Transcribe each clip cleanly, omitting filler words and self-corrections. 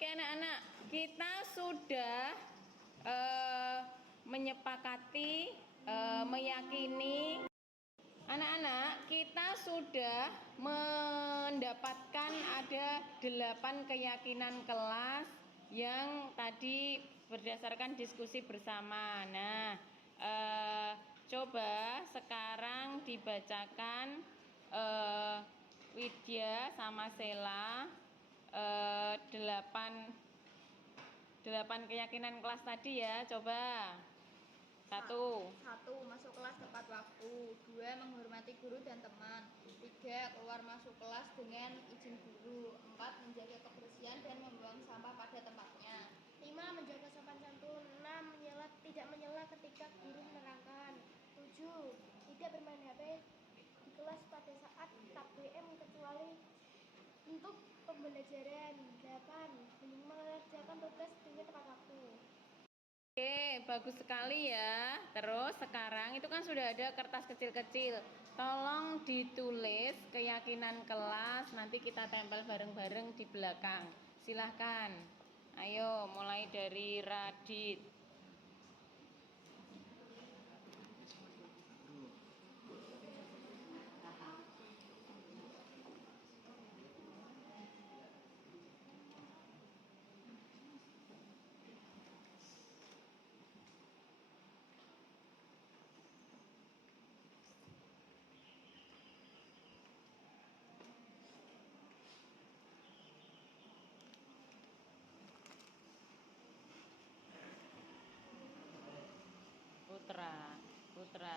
Oke anak-anak, kita sudah menyepakati, meyakini. Anak-anak, kita sudah mendapatkan ada 8 keyakinan kelas yang tadi berdasarkan diskusi bersama. Nah, coba sekarang dibacakan Widya sama Sela 8 keyakinan kelas tadi ya. Coba. 1. Masuk kelas tepat waktu. 2. Menghormati guru dan teman. 3. Keluar masuk kelas dengan izin guru. 4. Menjaga kebersihan dan membuang sampah pada tempatnya. 5. Menjaga sopan santun. 6. Tidak menyela ketika guru menerangkan. 7. Tidak bermain HP di kelas pada saat tag BM kecuali untuk pembelajaran. 8. Mengerjakan tugas dengan tepat waktu. Oke, bagus sekali ya. Terus sekarang itu kan sudah ada kertas kecil-kecil. Tolong ditulis keyakinan kelas, nanti kita tempel bareng-bareng di belakang. Silahkan. Ayo, mulai dari Radit. Putra.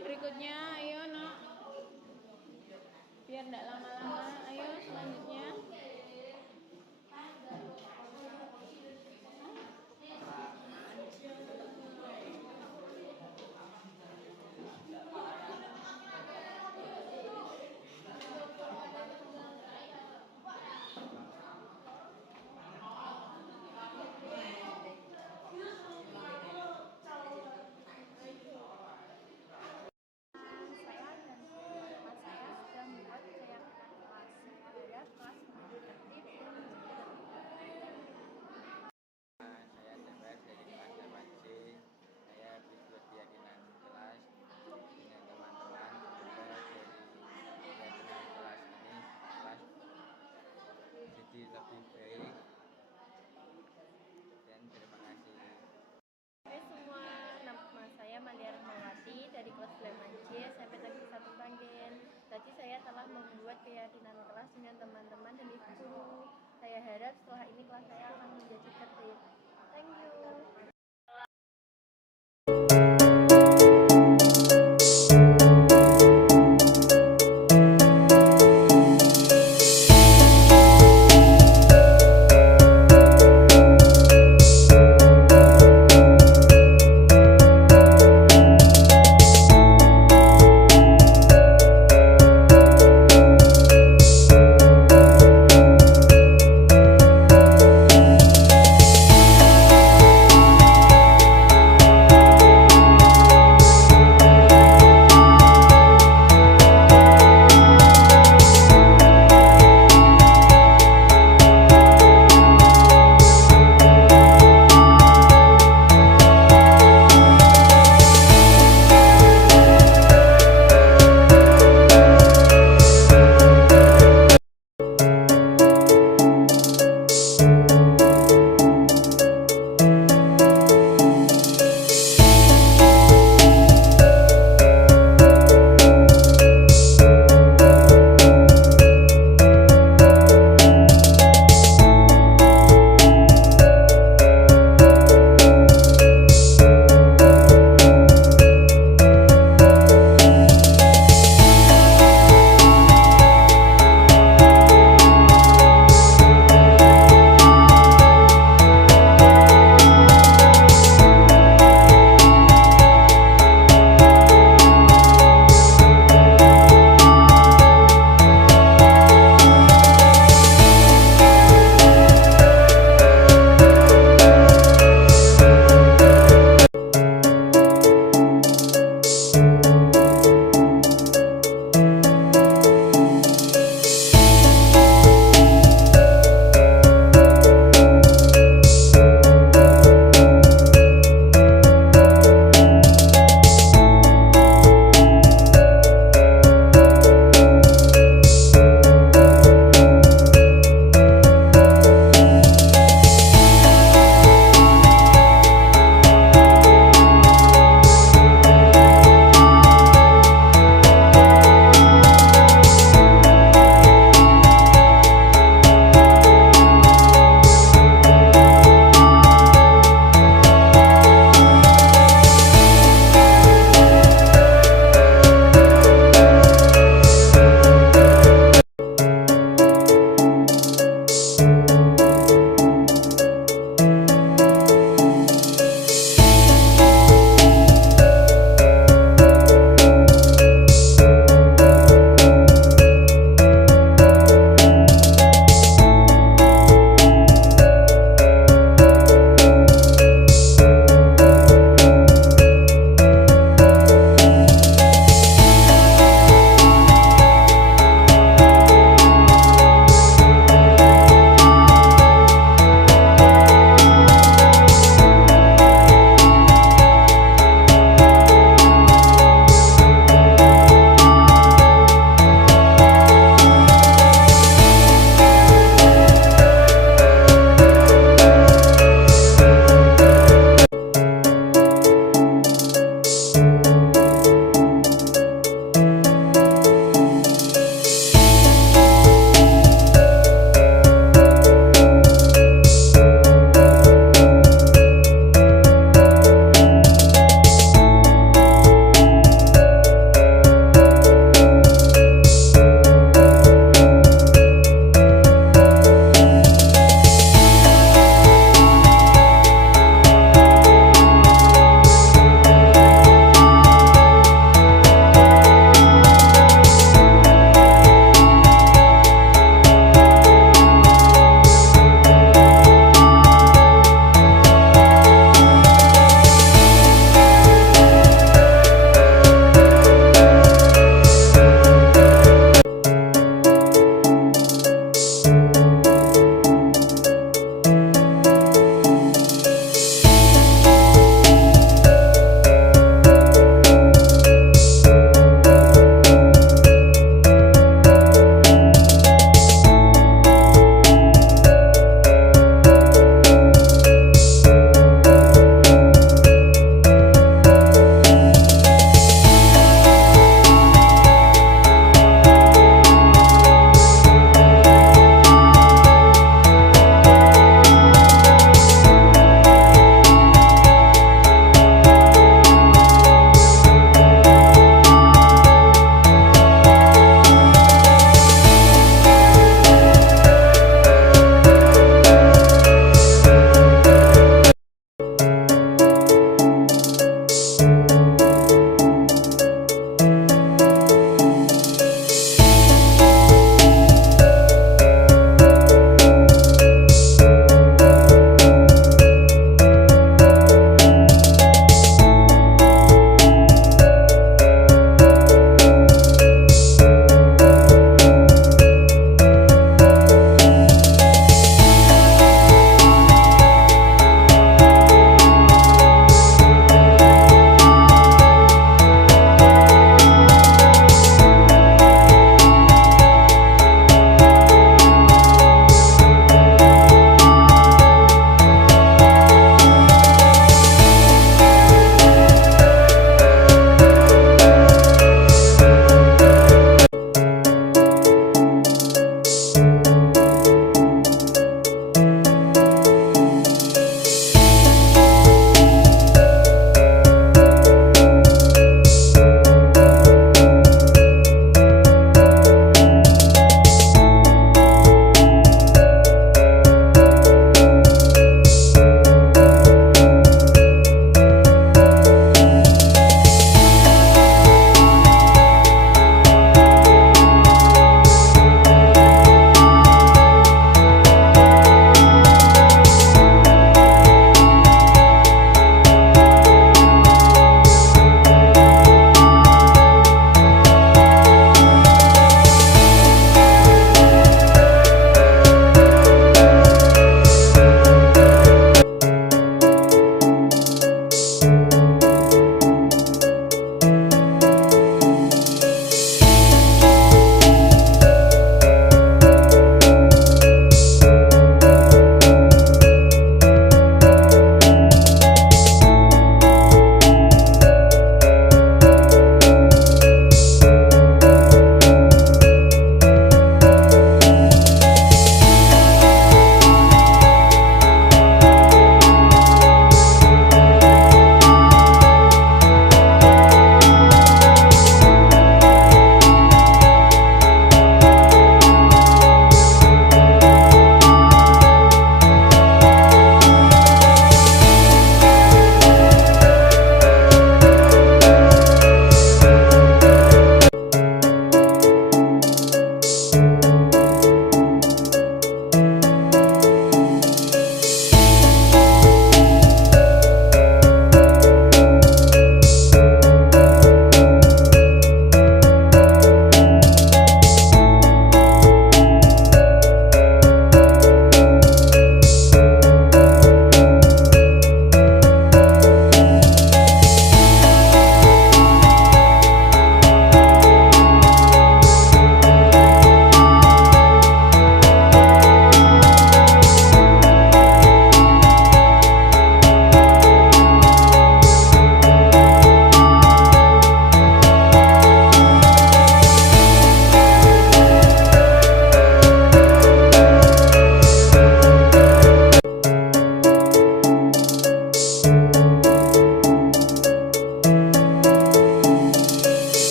berikutnya. Ayo, Nok. Biar enggak lama-lama. Ayo, selanjutnya. Saya dan teman saya sudah membuat keyakinan kelas. Saya harap kelas menjadi tertib dan Saya Jafar dari kelas 8C. Saya berbuat keyakinan kelas dengan teman-teman. Semoga dari keyakinan kelas ini kelas jadi lebih baik. Dan terima kasih. Hai semua, nama saya Malia Rahmawati dari kelas 8C SMP Negeri 1 Sragen. Tadi saya telah membuat keyakinan kelas dengan teman-teman dan ibu guru. Saya harap setelah ini kelas saya akan menjadi tertib. Thank you.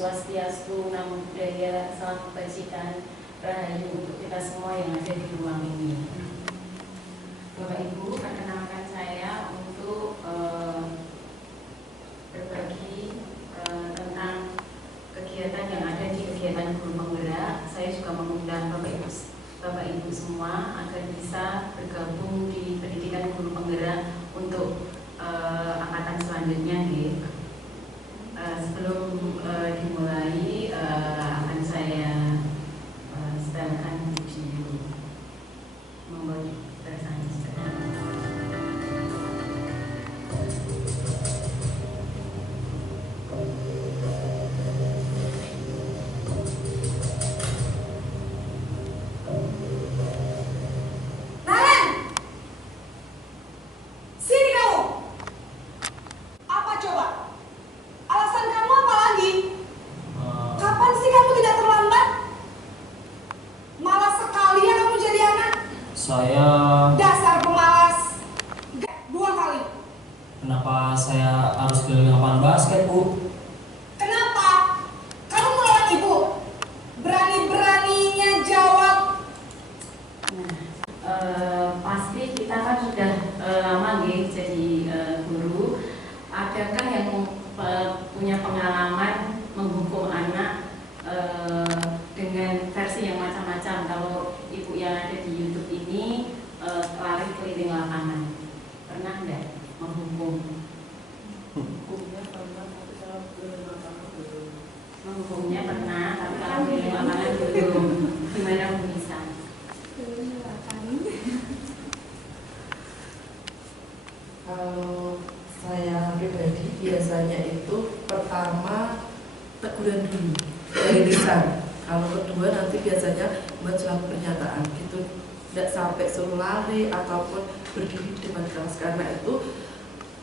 Swastiastu, Namo Buddhaya, Salam Kebajikan, Rahayu untuk kita semua yang ada di ruang ini. Bapak Ibu, perkenalkan saya untuk berbagi tentang kegiatan yang ada di kegiatan guru penggerak. Saya juga mengundang Bapak Ibu semua agar bisa bergabung di pendidikan guru penggerak untuk angkatan selanjutnya. Sebelum dimulai akan saya setelkan video membuat rasanya sebentar. Dasar pemalas. 2 kali. Kenapa saya harus keliling lapangan basket, Bu? Kenapa? Kamu melawan ibu? Berani-beraninya jawab. Pasti kita kan sudah lama jadi guru. Adakah yang punya pengalaman menghukum anak dengan versi yang macam-macam? Kalau ibu yang ada di YouTube ini lari keliling lapangan, pernah nggak menghukum? Menghukumnya pernah, tapi kalau keliling lapangan belum. Gimana Bu Nisa? Kalau saya pribadi biasanya itu pertama teguran dulu dari lisan. Kalau kedua nanti biasanya buat suatu pernyataan gitu, tidak sampai suruh lari ataupun berdiri di depan kelas, karena itu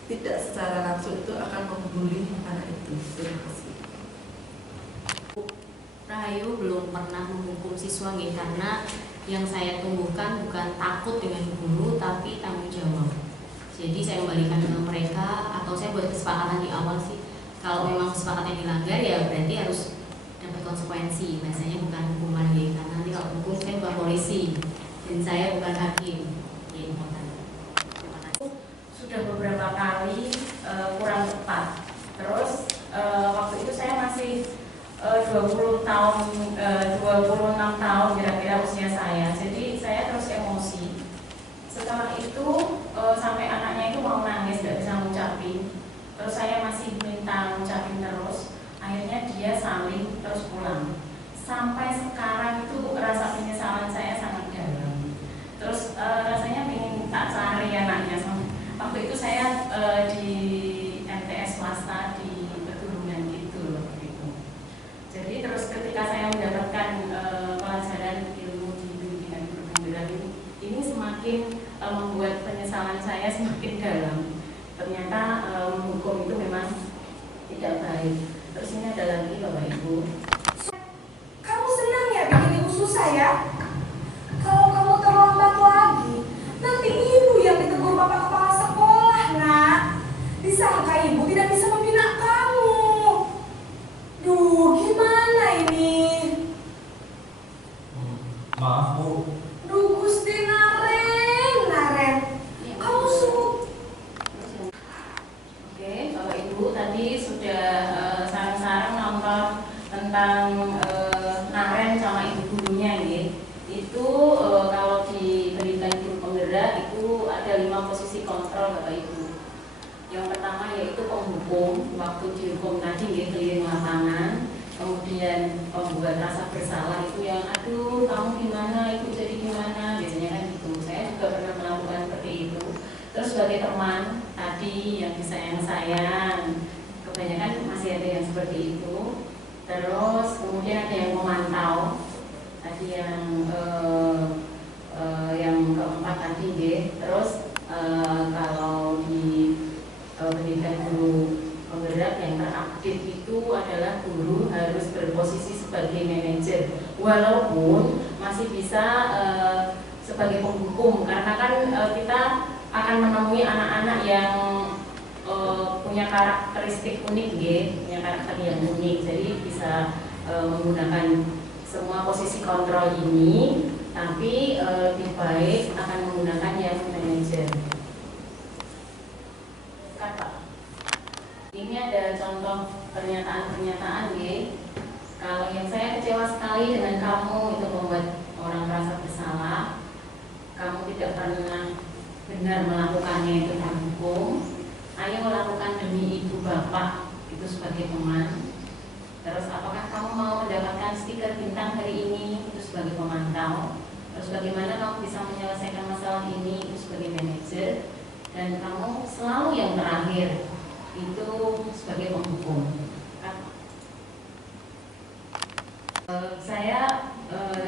tidak secara langsung itu akan membuli anak itu. Terima kasih. Rahayu belum pernah menghukum siswa karena yang saya tumbuhkan bukan takut dengan guru tapi tanggung jawab. Jadi saya kembalikan ke mereka, atau saya buat kesepakatan di awal sih, kalau memang kesepakatan dilanggar ya berarti harus dapat konsekuensi. Biasanya bukan hukuman karena nanti kalau hukum saya bukan polisi dan saya bukan hakim. Terima kasih. Sudah beberapa kali kurang tepat. Terus waktu itu saya masih 26 tahun kira-kira usia saya. Jadi saya terus emosi. Setelah itu sampai anaknya itu mau nangis, nggak bisa ngucapin. Terus saya masih minta ngucapin terus. Akhirnya dia saling terus pulang. Sampai sekarang itu rasa penyesalan saya sangat dalam. Terus rasanya ingin tak cari anaknya. Waktu itu saya di MTS swasta di Peturunan gitu loh. Jadi terus ketika saya mendapatkan pelajaran ilmu di pendidikan guru penggerak ini semakin membuat penyesalan saya semakin dalam. Ternyata menghukum itu memang tidak baik. Terus ini ada lagi Bapak Ibu. Kamu senang ya bikin ibu susah ya? Kalau kamu terlambat lagi, nanti ibu yang ditegur bapak kepala sekolah, nak. Disangka ibu tidak bisa membina kamu. Duh, gimana ini? Maaf, Bu. Duh, Gusti Naren. Kamu Oke, Bapak Ibu tadi sudah sarang-sarang nonton tentang Naren sama ibu gurunya ini. Itu kalau di pendidikan guru penggerak itu ada 5 posisi kontrol Bapak Ibu. Yang pertama yaitu penghukum, waktu dihukum tadi keliling lapangan. Kemudian pembuat rasa bersalah itu yang aduh kamu gimana, ibu jadi gimana, biasanya kan gitu. Saya juga pernah melakukan seperti itu. Terus sebagai teman tadi yang disayang-sayang, kebanyakan masih ada yang seperti itu. Terus kemudian ada yang memantau, tadi yang keempat tadi Terus kalau di pendidikan guru penggerak yang teraktif itu adalah guru harus berposisi sebagai manajer, walaupun masih bisa sebagai penghukum, karena kan kita akan menemui anak-anak yang punya karakteristik unik ya, punya karakter yang unik. Jadi bisa menggunakan semua posisi kontrol ini, tapi lebih baik akan menggunakan yang manajer. Kata. Ini ada contoh pernyataan-pernyataan ya. Kalau yang saya kecewa sekali dengan kamu itu membuat orang merasa bersalah. Kamu tidak pernah benar melakukannya itu terhukum. Ayo lakukan demi ibu bapak itu sebagai teman. Terus apakah kamu mau mendapatkan stiker bintang hari ini itu sebagai pemantau? Terus bagaimana kamu bisa menyelesaikan masalah ini itu sebagai manajer? Dan kamu selalu yang terakhir itu sebagai penghukum. Saya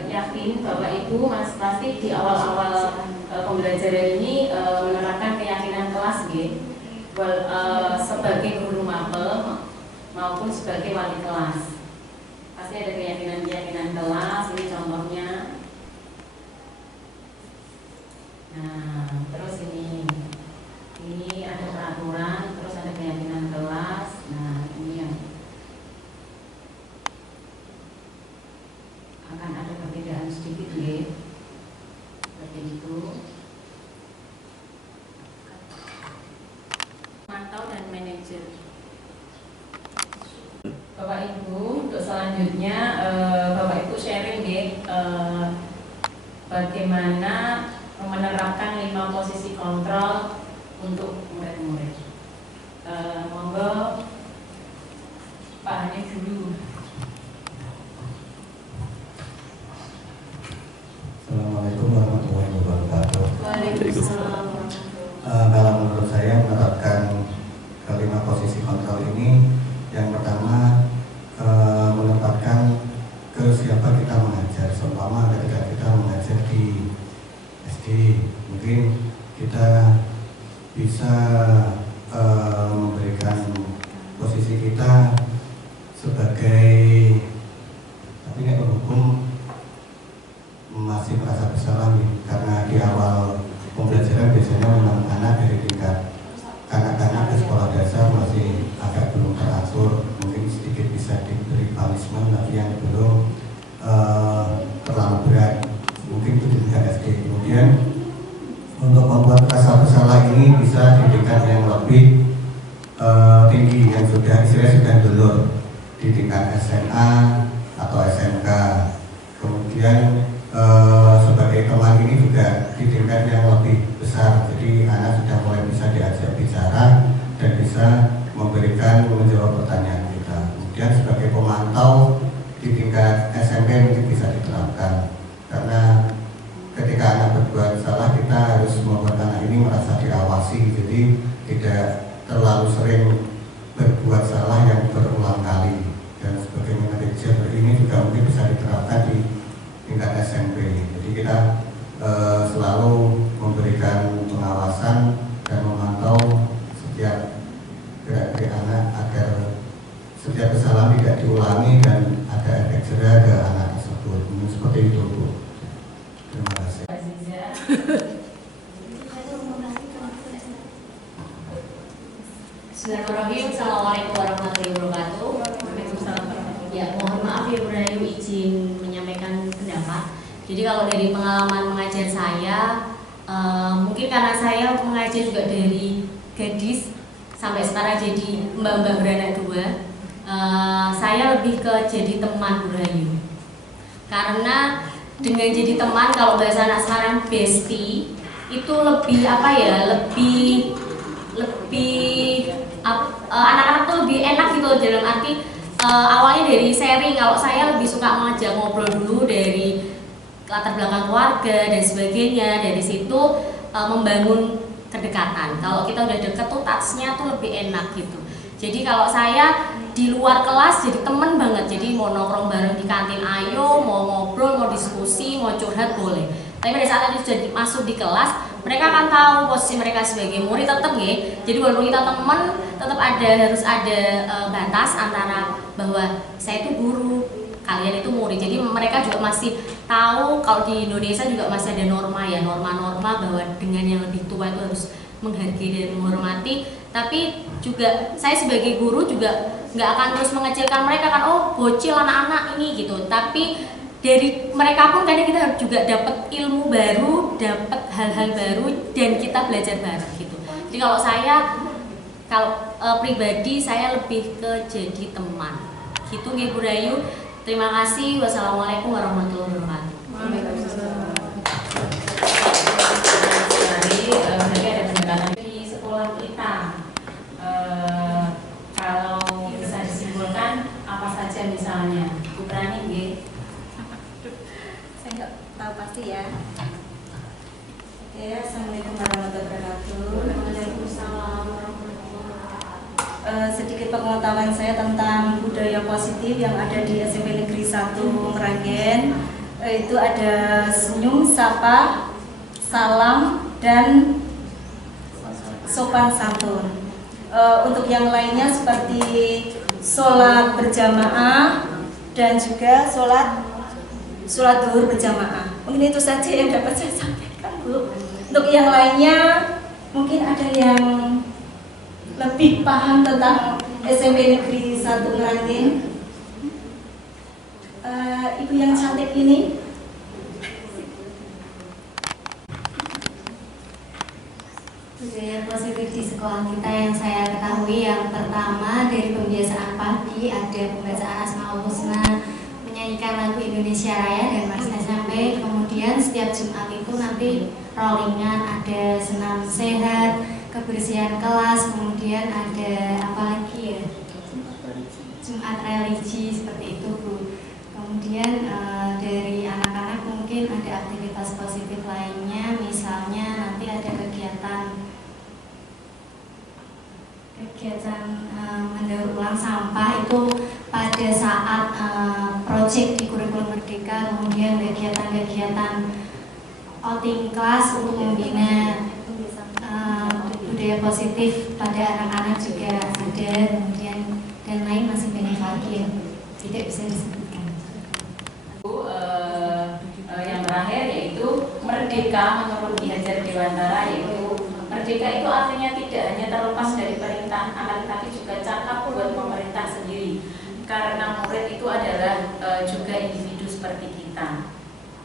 yakin Bapak Ibu Mas pasti di awal-awal pembelajaran ini menerapkan keyakinan kelas sebagai guru mapel maupun sebagai wali kelas. Pasti ada keyakinan kelas. Ini contohnya. Nah, terus ini ada peraturan, terus ada keyakinan kelas. Nah, ini yang akan ada perbedaan sedikit ya, seperti itu. Mantau dan manajer. Bapak Ibu, untuk selanjutnya Bapak Ibu sharing ya, bagaimana menerapkan 5 posisi kontrol untuk murid-murid. Monggo Pak Hanif dulu. Assalamualaikum warahmatullahi wabarakatuh. Waalaikumsalam. Kalau menurut saya menerapkan kelima posisi kontrol ini, yang pertama menempatkan ke siapa kita mengajar. Seumpama ketika kita mengajar di SD, mungkin kita bisa memberikan posisi kita sebagai, tapi nggak berhukum masih merasa bersalah nih, karena di awal pembelajaran biasanya memang anak dari tingkat kanak-kanak ke sekolah dasar masih agak belum teratur, mungkin sedikit bisa diberi punishment, tapi yang belum terlalu berat, mungkin itu di tingkat SD. Kemudian untuk membuat rasa bersalah ini bisa di tingkat yang lebih tinggi, yang sudah istilahnya sudah dulur, di tingkat SMA atau SMK. Kemudian sebagai teman ini juga di tingkat yang lebih besar, jadi anak sudah mulai bisa diajak bicara dan bisa menjawab pertanyaan kita. Kemudian sebagai pemantau di tingkat SMP mungkin bisa diterapkan, karena ketika anak berbuat salah kita harus membuat anak ini merasa diawasi, jadi tidak terlalu sering berbuat salah yang berulang kali. Dan sebagai manajer ini juga mungkin bisa diterapkan di tingkat SMP. Jadi kita selalu memberikan pengawasan dan memantau setiap gerak-gerik anak agar setiap kesalahan tidak diulangi dan ada efek jerah ke anak tersebut. Seperti itu, Bu. Terima kasih. Bismillahirrahmanirrahim. Assalamualaikum warahmatullahi wabarakatuh. Ya, mohon maaf ya Bunda Ayu, izin menyampaikan pendapat. Jadi kalau dari pengalaman mengajar saya, mungkin karena saya mengajar juga dari gadis sampai sekarang jadi mbak-mbak beranak 2, saya lebih ke jadi teman Bunda Ayu. Karena dengan jadi teman, kalau bahasa anak sekarang bestie, itu lebih apa ya, lebih anak-anak tuh lebih enak gitu, dalam arti awalnya dari sharing. Kalau saya lebih suka mengajak ngobrol dulu dari latar belakang keluarga dan sebagainya, dari situ membangun kedekatan. Kalau kita udah deket tuh touch-nya tuh lebih enak gitu. Jadi kalau saya di luar kelas jadi temen banget, jadi mau nongkrong bareng di kantin ayo, mau ngobrol, mau diskusi, mau curhat boleh. Tapi pada saat nanti sudah masuk di kelas, mereka akan tahu posisi mereka sebagai murid tetap ya. Jadi walaupun kita teman, tetap harus ada batas antara bahwa saya itu guru, kalian itu murid. Jadi mereka juga masih tahu, kalau di Indonesia juga masih ada norma ya, norma-norma bahwa dengan yang lebih tua itu harus menghargai dan menghormati. Tapi juga saya sebagai guru juga nggak akan terus mengecilkan mereka kan, oh bocil anak-anak ini gitu. Tapi dari mereka pun kadang kita juga dapat ilmu baru, dapat hal-hal baru, dan kita belajar bareng gitu. Jadi kalau pribadi saya lebih ke jadi teman gitu nggih Bu Rayu. Terima kasih. Wassalamualaikum warahmatullahi wabarakatuh. Di sekolah kita, kalau bisa disimpulkan apa saja misalnya, Bu Prani nggih? Saya nggak tahu pasti ya. Oke, assalamualaikum warahmatullahi wabarakatuh. Waalaikumsalam. Sedikit pengetahuan saya tentang budaya positif yang ada di SMP Negeri 1 Meranggen. Itu ada senyum, sapa, salam, dan sopan santun. Untuk yang lainnya seperti sholat berjamaah dan juga sholat zuhur berjamaah. Mungkin itu saja yang dapat saya sampaikan, Bu. Untuk yang lainnya mungkin ada yang lebih paham tentang SMP Negeri 1 Meranggen. Ibu yang cantik ini. Budaya positif di sekolah kita yang saya ketahui, yang pertama dari pembiasaan pagi ada pembacaan Asmaul Husna, menyanyikan lagu Indonesia Raya dan Mas SMP. Kemudian setiap Jumat itu nanti rollingan, ada senam sehat, kebersihan kelas, kemudian ada apa lagi ya? Jumat religi seperti itu, Bu. Kemudian dari anak-anak mungkin ada aktivitas positif lainnya, misalnya nanti ada kegiatan mendaur ulang sampah itu pada saat proyek di kurikulum Merdeka, kemudian kegiatan-kegiatan outing kelas untuk membina budaya positif pada anak-anak juga ada, kemudian dan lain masih banyak lagi yang tidak bisa disebutkan. Yang terakhir yaitu merdeka menurut Ki Hajar Dewantara, yaitu merdeka itu artinya tidak hanya terlepas dari perintahan akan tetapi juga cakap buat pemerintah sendiri, karena murid itu adalah juga individu seperti kita.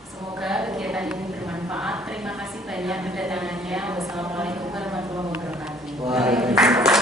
Semoga kegiatan ini bermanfaat. Terima kasih banyak kedatangannya. Wassalamualaikum warahmatullahi wabarakatuh.